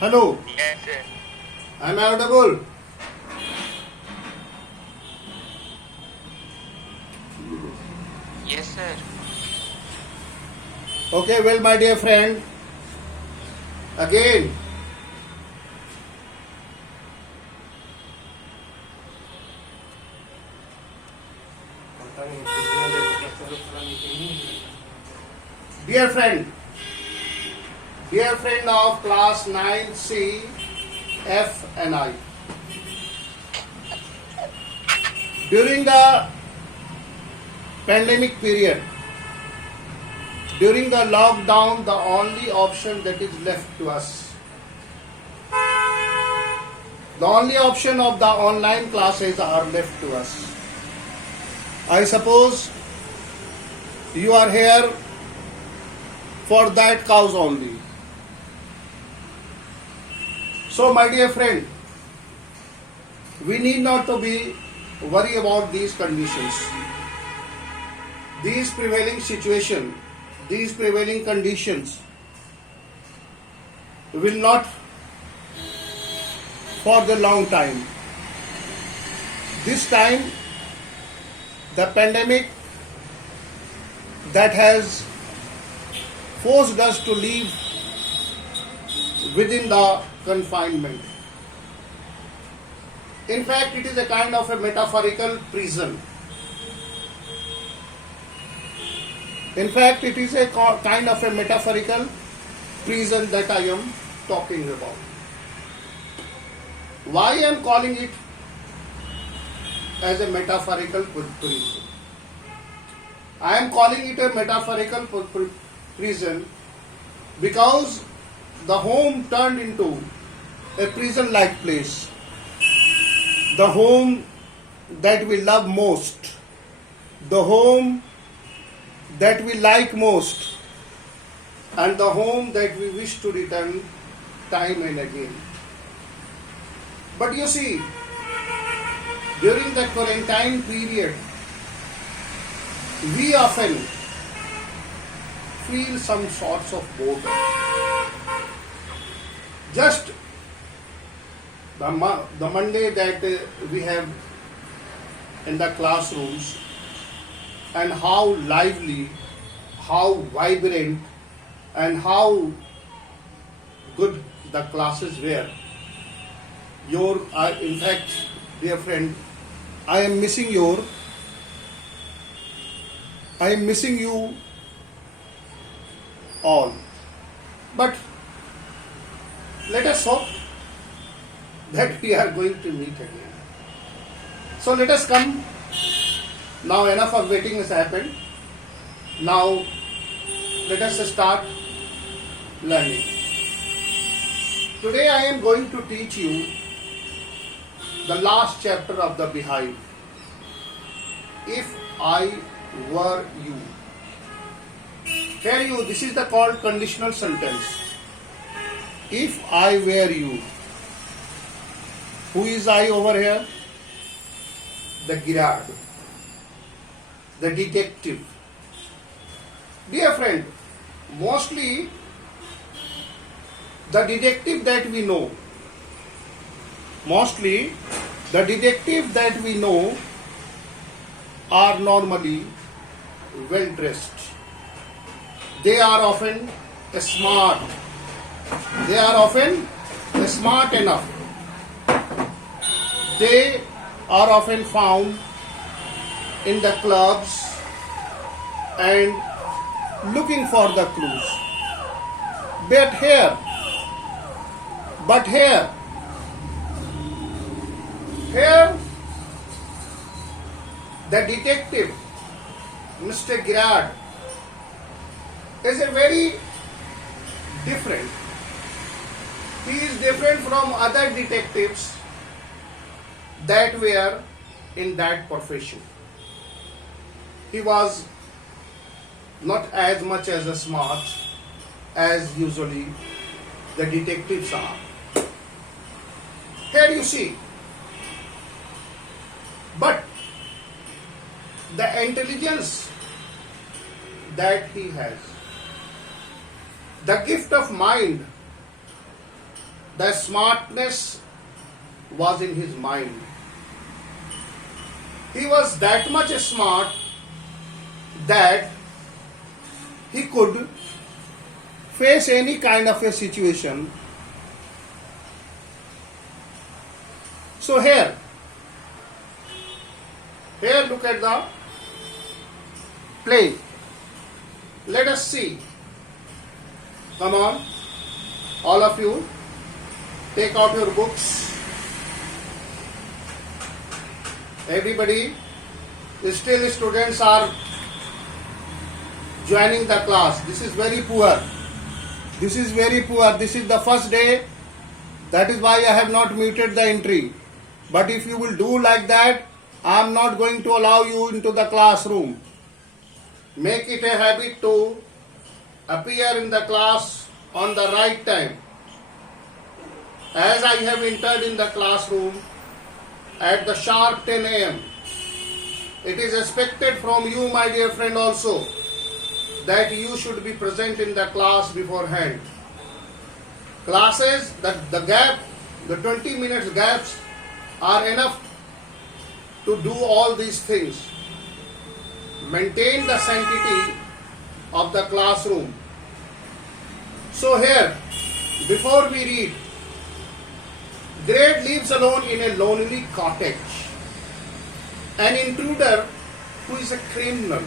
Hello, Yes, sir. am I audible? Yes, sir. Okay, well, my dear friend, again, dear friend, dear friend of class 9C, F and I. During the pandemic period, during the lockdown, the only option that is left to us, the only option of the online classes are left to us. I suppose you are here for that cause only. So, my dear friend, we need not to be worry about these conditions. These prevailing situation, these prevailing conditions will not for the long time. This time, the pandemic that has forced us to live within the confinement. In fact, it is a kind of a metaphorical prison. In fact, it is a kind of a metaphorical prison that I am talking about. Why I am calling it as a metaphorical prison? I am calling it a metaphorical prison because the home turned into a prison-like place. The home that we love most, the home that we like most, and the home that we wish to return time and again. But you see, during the quarantine period, we often feel some sorts of boredom. Just the Monday that we have in the classrooms, and how lively, how vibrant, and how good the classes were. In fact, dear friend, I am missing you all. But let us hope that we are going to meet again. So let us come. Now enough of waiting has happened. Now let us start learning. Today I am going to teach you the last chapter of the Beehive. If I were you. Hear you, this is the called conditional sentence. If I were you. Who is I over here? The Girard, the detective. Dear friend, mostly the detective that we know, are normally well dressed. They are often smart. They are often smart enough. They are often found in the clubs and looking for the clues. But here, the detective, Mr. Girard, is a very different. He is different from other detectives that were in that profession. He was not as much as a smart as usually the detectives are. Here you see. But the intelligence that he has, the gift of mind the smartness was in his mind. He was that much smart that he could face any kind of a situation. So here look at the play. Let us see. Come on, all of you, take out your books. Everybody, still students are joining the class. This is very poor. This is very poor. This is the first day. That is why I have not muted the entry. But if you will do like that, I am not going to allow you into the classroom. Make it a habit to appear in the class on the right time. As I have entered in the classroom at the sharp 10 a.m., it is expected from you, my dear friend, also that you should be present in the class beforehand. Classes, the 20 minutes gaps are enough to do all these things. Maintain the sanctity of the classroom. So here, before we read, Grade lives alone in a lonely cottage. An intruder who is a criminal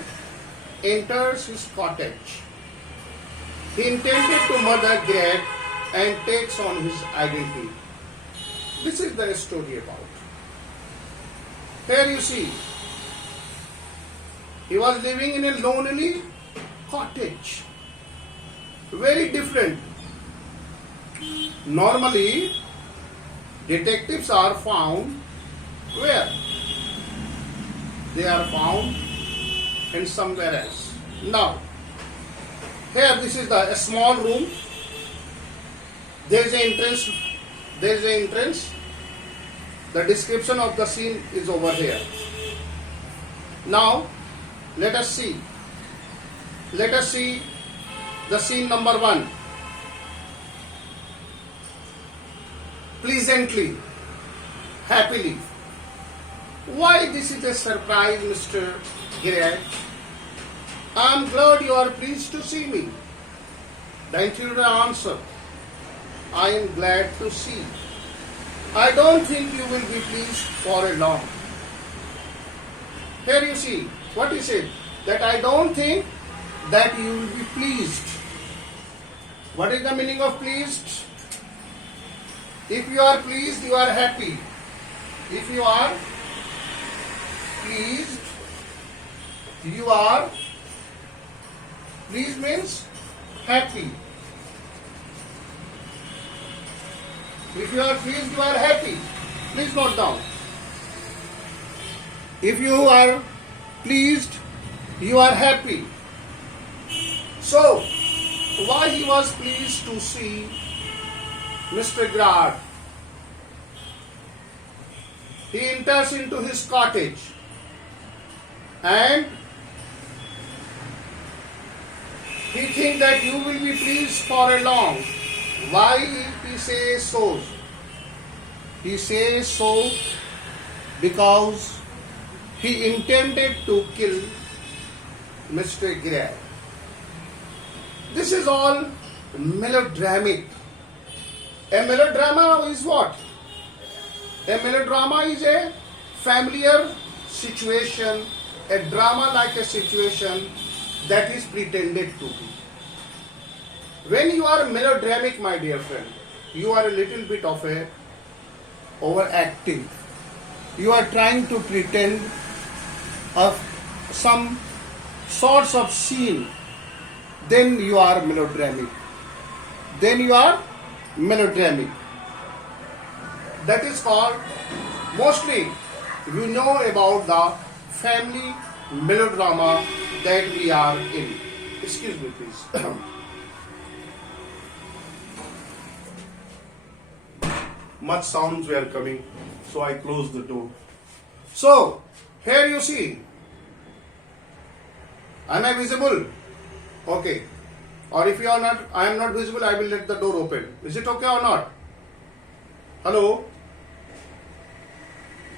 enters his cottage. He intended to murder Grade and takes on his identity. This is the story about. Here you see, he was living in a lonely cottage. Very different. Normally, detectives are found where? They are found in somewhere else. Now, here this is a small room. There is an entrance. There is an entrance. The description of the scene is over here. Now, let us see. Let us see the scene number 1. Pleasantly, happily. Why this is a surprise, Mr. Grade? I am glad you are pleased to see me. The intruder answered, I am glad to see. I don't think you will be pleased for a long. Here you see what he said, that I don't think that you will be pleased. What is the meaning of pleased? If you are pleased, you are happy. If you are pleased, you are pleased means happy. If you are pleased, you are happy. Please note down. If you are pleased, you are happy. So, why he was pleased to see Mr. Grade? He enters into his cottage and he thinks that you will be pleased for a long. Why he says so? He says so because he intended to kill Mr. Grade. This is all melodramatic. A melodrama is what? A melodrama is a familiar situation, a drama like a situation that is pretended to be. When you are melodramatic, my dear friend, you are a little bit of a overacting. You are trying to pretend of some sorts of scene. Then you are melodramatic. Then you are melodramatic. That is called, mostly you know about the family melodrama that we are in. Excuse me, please. Much sounds were coming, so I closed the door. So, here you see, am I visible? Okay. Or if you are not, I am not visible, I will let the door open. Is it okay or not? Hello?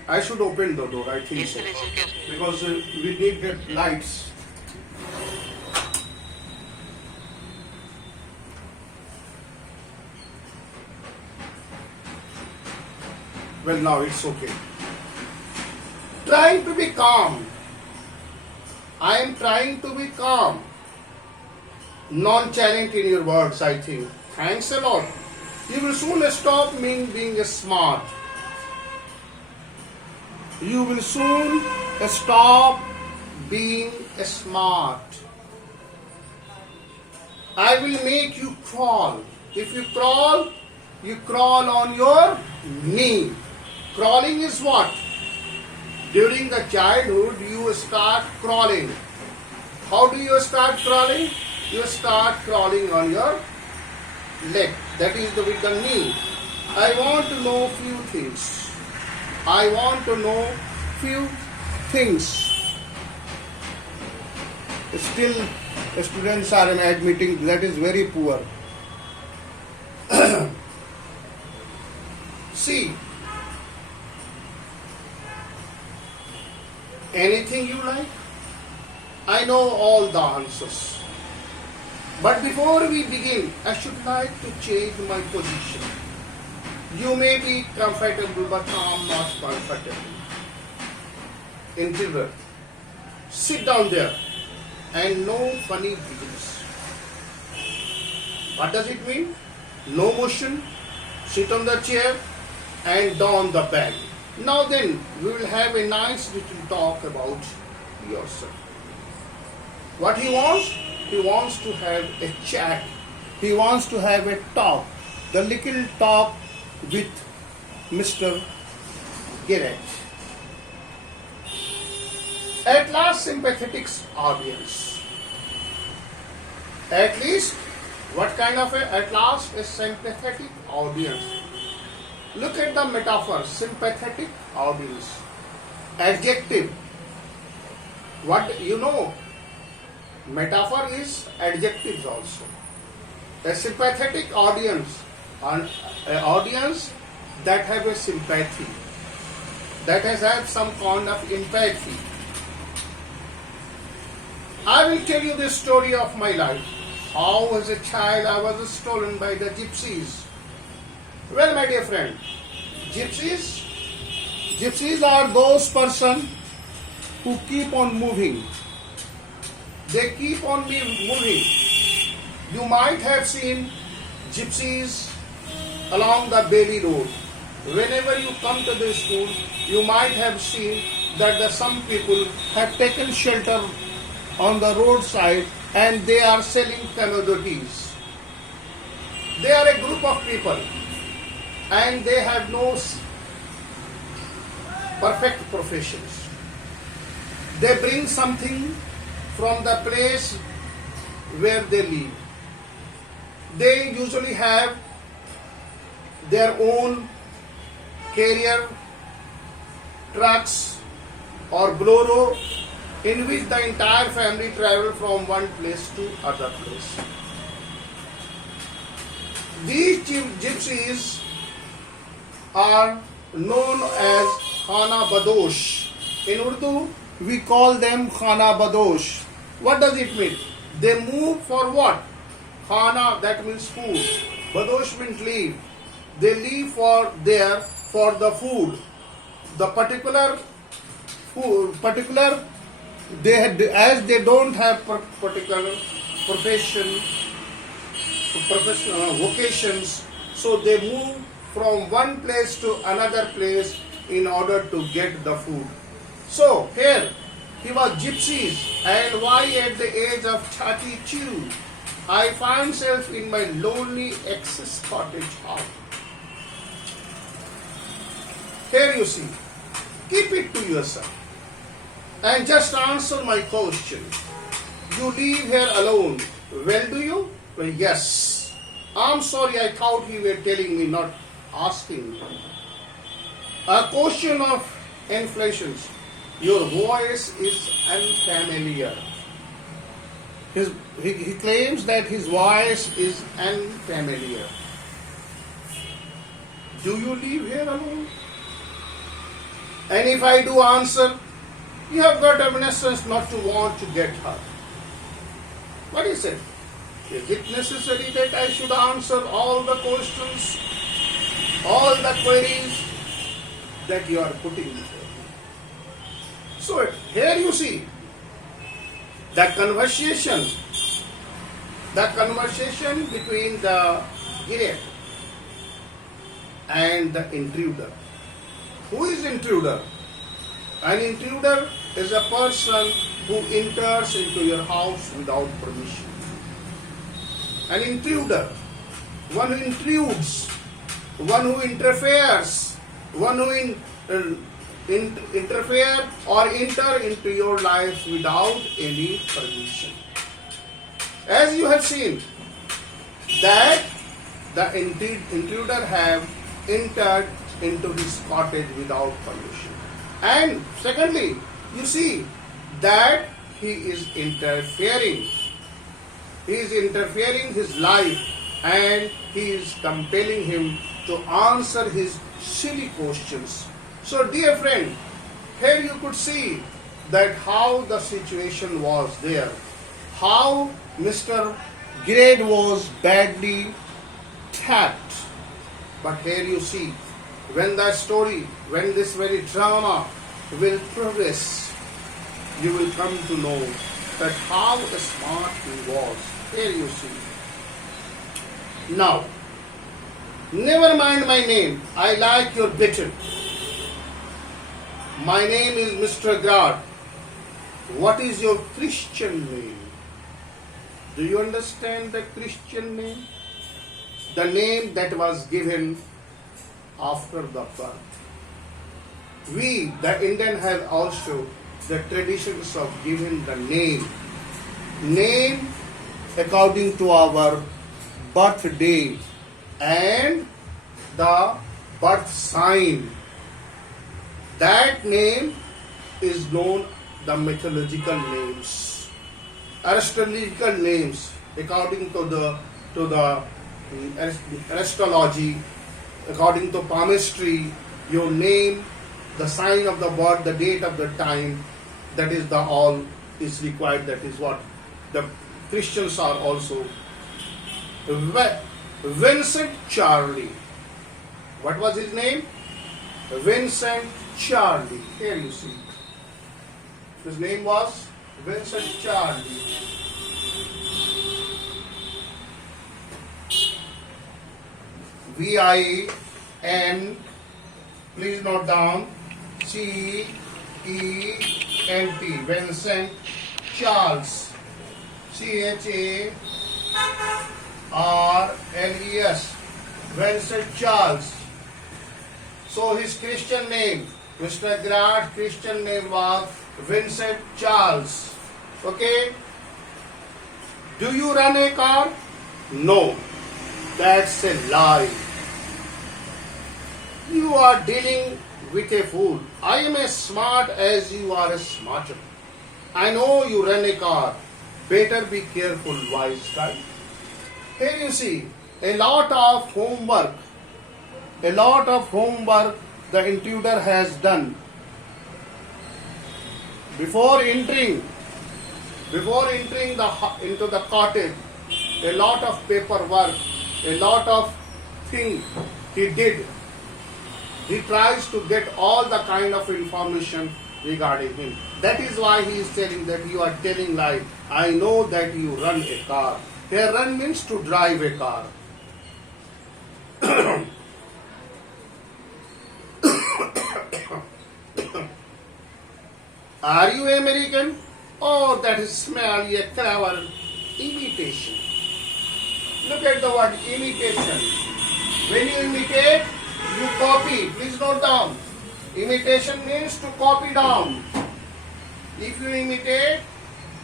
I should open the door, I think Yes, so. sir. Yes, sir. Yes, sir. Because we need get lights. Well, now it's okay. Trying to be calm. I am trying to be calm. Nonchalant in your words, I think. Thanks a lot. You will soon stop being smart. You will soon stop being smart. I will make you crawl. If you crawl on your knee. Crawling is what? During the childhood, you start crawling. How do you start crawling? You start crawling on your leg. That is with the knee. I want to know few things. I want to know few things. Still, students are admitting that is very poor. See, anything you like? I know all the answers. But before we begin, I should like to change my position. You may be comfortable, but I am not comfortable. Introvert. Sit down there and no funny business. What does it mean? No motion, sit on the chair and don the bag. Now then, we will have a nice little talk about yourself. What he wants? He wants to have a chat. He wants to have a talk. The little talk with Mr. Garrett. At last, sympathetic audience. At least, what kind of at last a sympathetic audience? Look at the metaphor, sympathetic audience. Adjective. What you know? Metaphor is adjectives also. A sympathetic audience, an audience that have a sympathy, that has had some kind of empathy. I will tell you the story of my life. How as a child I was stolen by the gypsies. Well, my dear friend, gypsies are those persons who keep on moving. They keep on moving. You might have seen gypsies along the Bailey Road. Whenever you come to the school, you might have seen that some people have taken shelter on the roadside and they are selling commodities. They are a group of people and they have no perfect professions. They bring something from the place where they live. They usually have their own carrier, trucks or bolero in which the entire family travel from one place to other place. These gypsies are known as Khana Badosh. In Urdu, we call them Khana Badosh. What does it mean? They move for what? Khana, that means food. Badosh means leave. They leave for the food. The particular as they don't have particular vocations, so they move from one place to another place in order to get the food. So here he was gypsies, and why at the age of 32 I find myself in my lonely ex-cottage house. Here you see, keep it to yourself and just answer my question. You live here alone. Well, do you? Well, yes. I'm sorry, I thought you were telling me, not asking me. A question of inflations. Your voice is unfamiliar. He claims that his voice is unfamiliar. do you live here alone? And if I do answer, you have got evidence not to want to get her. What is it? Is it necessary that I should answer all the questions, all the queries that you are putting before me? So here you see the conversation between the Giret and the intruder. Who is intruder? An intruder is a person who enters into your house without permission. An intruder, one who intrudes, one who interferes, one who interfere or enter into your life without any permission. As you have seen that the intruder have entered into his cottage without permission. And secondly, you see that he is interfering. He is interfering his life and he is compelling him to answer his silly questions. So dear friend, here you could see that how the situation was there. How Mr. Giret was badly tapped. But here you see, when the story, when this very drama will progress, you will come to know that how smart he was. Here you see. Now, never mind my name. I like your bitter. My name is Mr. Grad. What is your Christian name? Do you understand the Christian name? The name that was given after the birth. We, the Indian, have also the traditions of giving the name according to our birthday and the birth sign. That name is known the mythological names, astrological names, according to the astrology, according to palmistry. Your name, the sign of the birth, the date of the time, that is the all is required. That is what the Christians are also. Vincent Charlie. What was his name? Vincent Charlie. Here you see. His name was Vincent Charlie. V-I-N, please note down, C-E-N-T, Vincent Charles, C-H-A-R-L-E-S, Vincent Charles. So his Christian name, Mr. Grad's Christian name was Vincent Charles. Okay? Do you run a car? No. That's a lie. You are dealing with a fool. I am as smart as you are a smarter. I know you run a car. Better be careful, wise guy. Here you see a lot of homework. A lot of homework the intruder has done. Before entering into the cottage, a lot of paperwork, a lot of things he did. He tries to get all the kind of information regarding him. That is why he is telling that you are telling lie. I know that you run a car. Here run means to drive a car. Are you American? Oh, that is smelly, a clever imitation. Look at the word imitation. When you imitate, you copy. Please note down. Imitation means to copy down. If you imitate,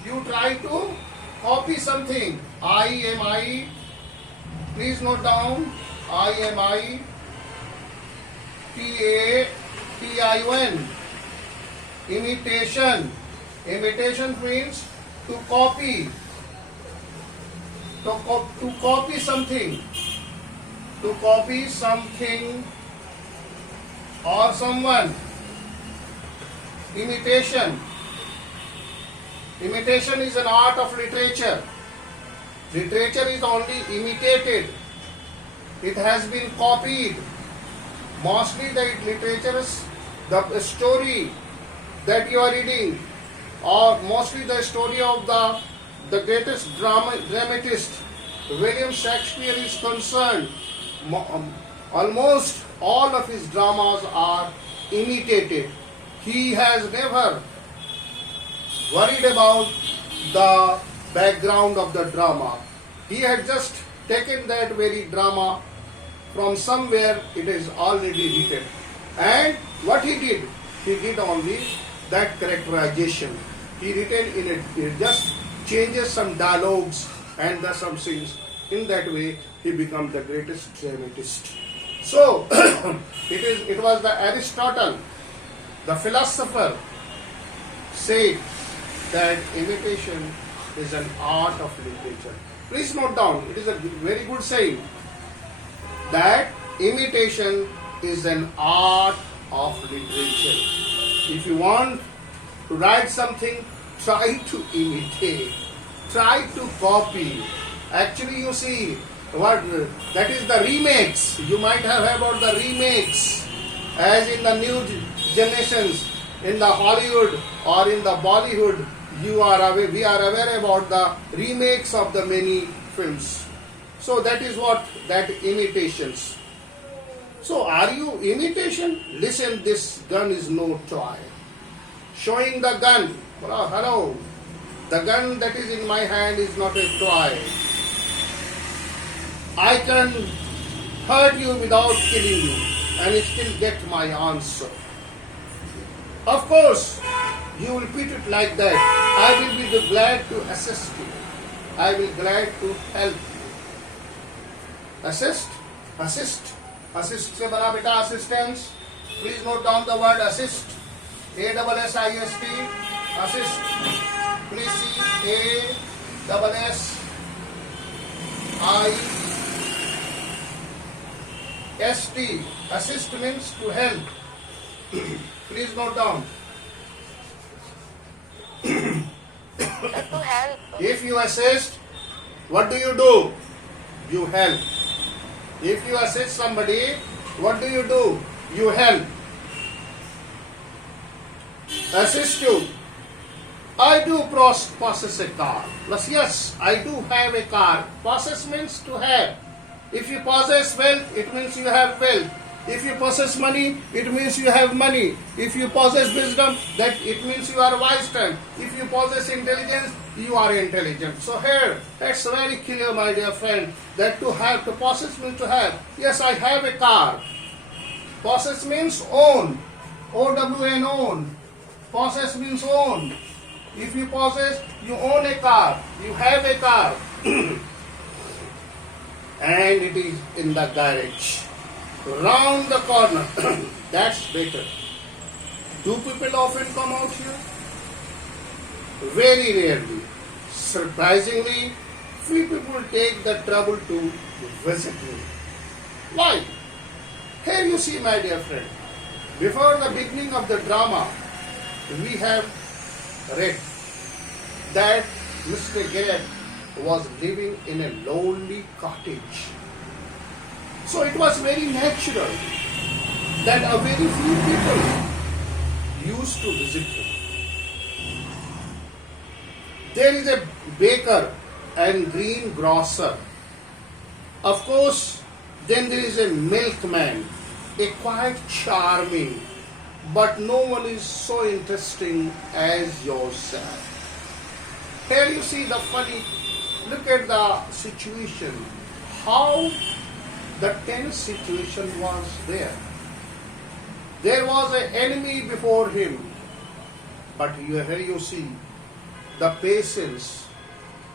you try to copy something. I-M-I. Please note down. I-M-I. T-A-T-I-O-N. Imitation. Imitation means to copy. To copy something. To copy something or someone. Imitation. Imitation is an art of literature. Literature is only imitated. It has been copied. Mostly the literature is the story that you are reading, or mostly the story of the greatest dramatist William Shakespeare is concerned. Almost all of his dramas are imitated. He has never worried about the background of the drama. He had just taken that very drama from somewhere it is already written. And what he did only that characterization. He written in it, he just changes some dialogues and does some things. In that way, he becomes the greatest dramatist. So, it was the Aristotle, the philosopher, said that imitation is an art of literature. Please note down, it is a very good saying that imitation is an art of literature. If you want to write something, try to imitate, try to copy. Actually, you see, what that is the remakes. You might have heard about the remakes, as in the new generations, in the Hollywood or in the Bollywood. We are aware about the remakes of the many films. So that is what that imitations. So are you imitation? Listen, this gun is no toy. Showing the gun. Hello. The gun that is in my hand is not a toy. I can hurt you without killing you and still get my answer. Of course, you will put it like that. I will be glad to assist you. I will glad to help you. Assist. Assist se bana beta assistance. Please note down the word assist. A-S-S-I-S-T. Assist. Please see A-S-S-I-S-T. Assist means to help. Please note down. To help. If you assist, what do? You help. If you assist somebody, what do? You help. Assist you. I do possess a car. Plus, yes, I do have a car. Possess means to have. If you possess wealth, it means you have wealth. If you possess money, it means you have money. If you possess wisdom, that it means you are wise. If you possess intelligence, you are intelligent. So here, that's very clear, my dear friend, that to possess means to have. Yes, I have a car. Possess means own. O-W-N, own. Possess means own. If you possess, you own a car. You have a car. And it is in the garage. Round the corner. That's better. Do people often come out here? Very rarely. Surprisingly, few people take the trouble to visit me. Why? Here you see, my dear friend, before the beginning of the drama, we have read that Mr. Garrett was living in a lonely cottage. So it was very natural that a very few people used to visit him. There is a baker and greengrocer. Of course, then there is a milkman, a quite charming, but no one is so interesting as yourself. Here you see the funny, look at the situation, how the tense situation was there. There was an enemy before him, but here you see the patience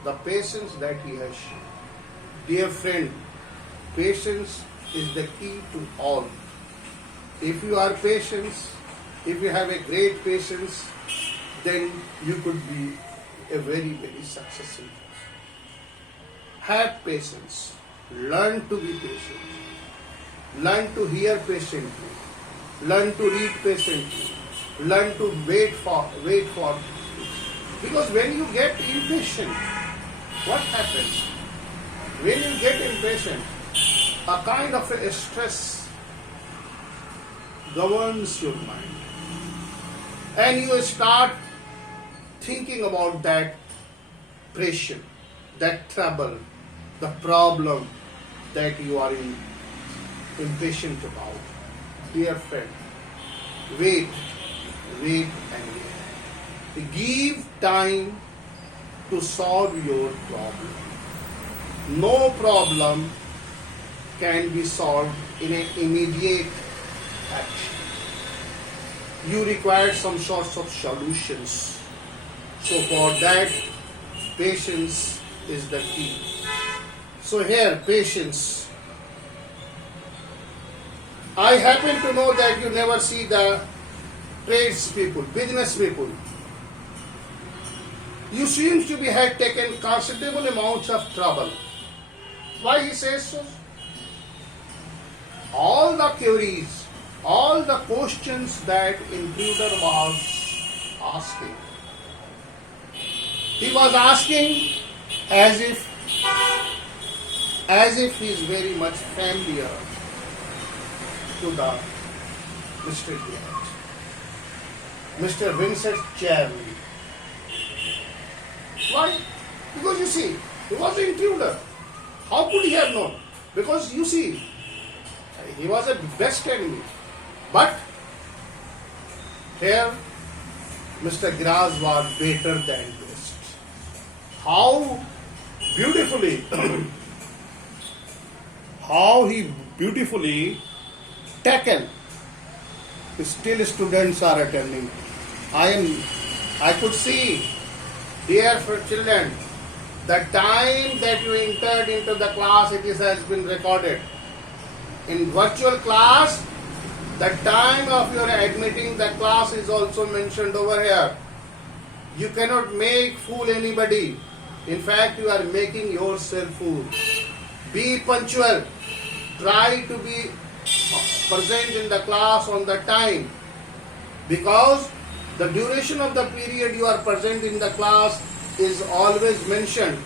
that he has shown. Dear friend, patience is the key to all. If you are patient, if you have a great patience, then you could be a very, very successful person. Have patience. Learn to be patient. Learn to hear patiently. learn to read patiently, learn to wait for. Because when you get impatient, what happens? When you get impatient, a kind of a stress governs your mind. And you start thinking about that pressure, that trouble, the problem that you are impatient about. Dear friend, wait and wait. Give time to solve your problem. No problem can be solved in an immediate action. You require some sorts of solutions. So for that, patience is the key. So here, patience. I happen to know that you never see the trades people, business people. You seem to be had taken considerable amounts of trouble. Why he says so? All the queries, all the questions that intruder was asking. He was asking as if he is very much familiar to the Mr. Garrett, Mr. Vincent Charlie. Why? Because you see, he was an intruder. How could he have known? Because you see, he was a best enemy. But here, Mr. Graz was better than best. How beautifully, how he beautifully taken. Still students are attending. I could see, dear children, the time that you entered into the class, has been recorded. In virtual class, the time of your admitting the class is also mentioned over here. You cannot make fool anybody. In fact, you are making yourself fool. Be punctual. Try to be present in the class on the time. Because the duration of the period you are present in the class is always mentioned.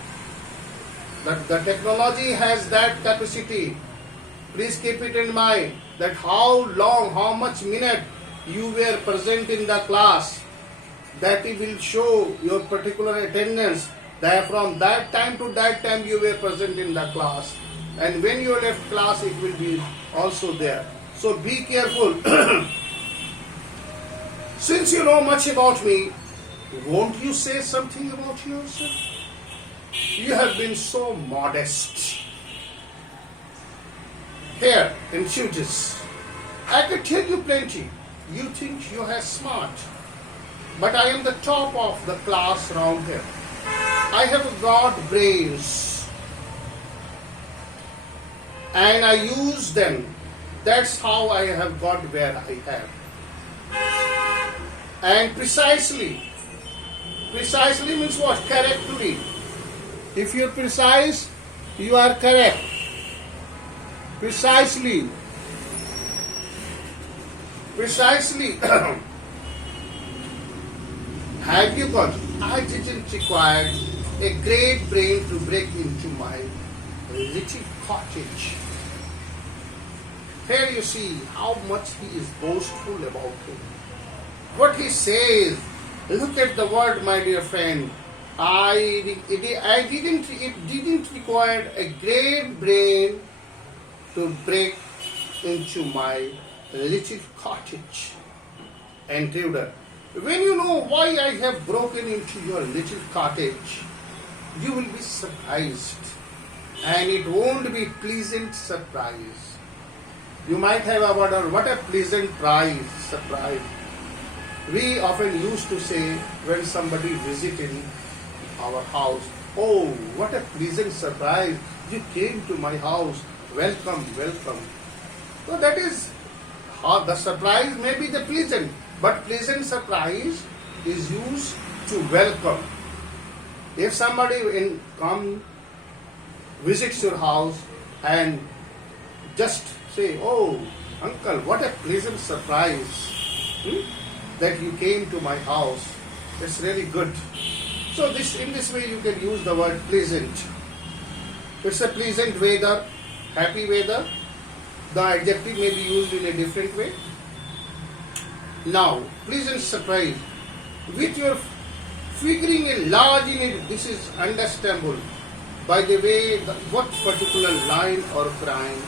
That the technology has that capacity. Please keep it in mind that how long, how much minute you were present in the class, that it will show your particular attendance, that from that time to that time you were present in the class. And when you left class, it will be also there. So be careful. Since you know much about me, won't you say something about yourself? You have been so modest. Here in Sutis, I could tell you plenty. You think you are smart. But I am the top of the class round here. I have got brains. And I use them. That's how I have got where I have. And precisely means what? Correctly. If you're precise, you are correct. Precisely. Have you got? I didn't require a great brain to break into my little cottage. Here you see how much he is boastful about him. What he says, look at the word, my dear friend. It didn't require a great brain to break into my little cottage. Intruder, when you know why I have broken into your little cottage, you will be surprised. And it won't be pleasant surprise. You might have wondered, what a pleasant surprise. We often used to say when somebody visited our house, oh, what a pleasant surprise. You came to my house. Welcome. So that is how the surprise may be the pleasant, but pleasant surprise is used to welcome. If somebody visits your house and just say, oh, Uncle, what a pleasant surprise that you came to my house. It's really good. So in this way you can use the word pleasant. It's a pleasant weather, happy weather. The adjective may be used in a different way. Now, pleasant surprise. With your figuring a large in it, this is understandable by the way what particular line or crime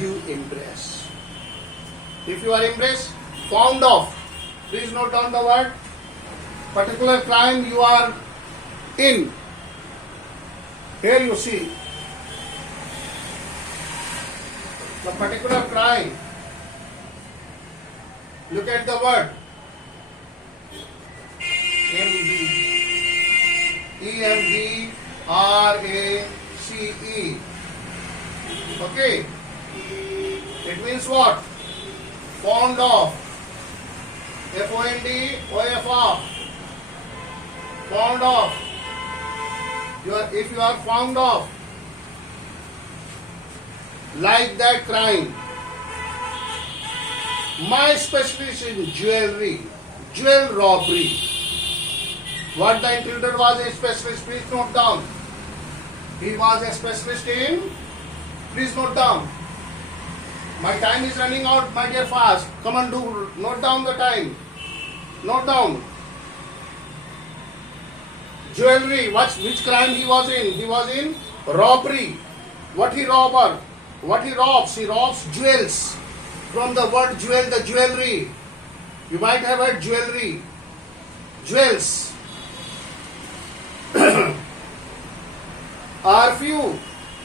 you embrace. If you are embraced, fond of, please note down the word particular crime you are in. Here you see the particular crime. Look at the word EMBRACE. Okay. It means what? Fond of. FONDOFR. Fond of. If you are fond of like that crime. My specialist in jewelry, jewel robbery. What the intruder was a specialist, please note down. He was a specialist in, please note down. My time is running out, my dear fast. Come on, note down the time. Note down. Jewelry, which crime he was in? He was in robbery. What he robber? What he robs? He robs jewels. From the word jewel, the jewelry. You might have heard jewelry. Jewels are few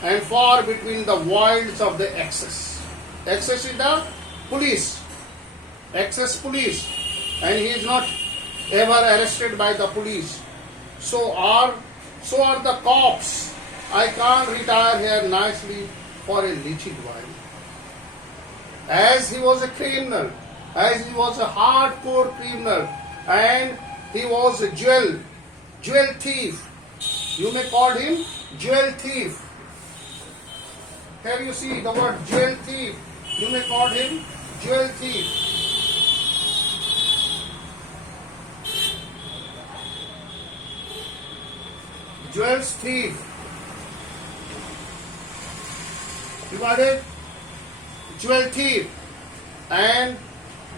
and far between the voids of the excess. Excess is the police. Excess police. And he is not ever arrested by the police. So are the cops. I can't retire here nicely for a little while. As he was a criminal, as he was a hardcore criminal, and he was a jewel thief. You may call him jewel thief. Here you see the word jewel thief. You may call him jewel thief. Jewels thief. You got it? Jewel thief, and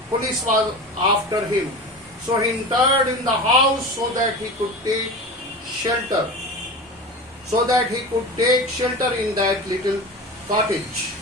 police was after him. So he entered in the house so that he could take shelter. So that he could take shelter in that little cottage.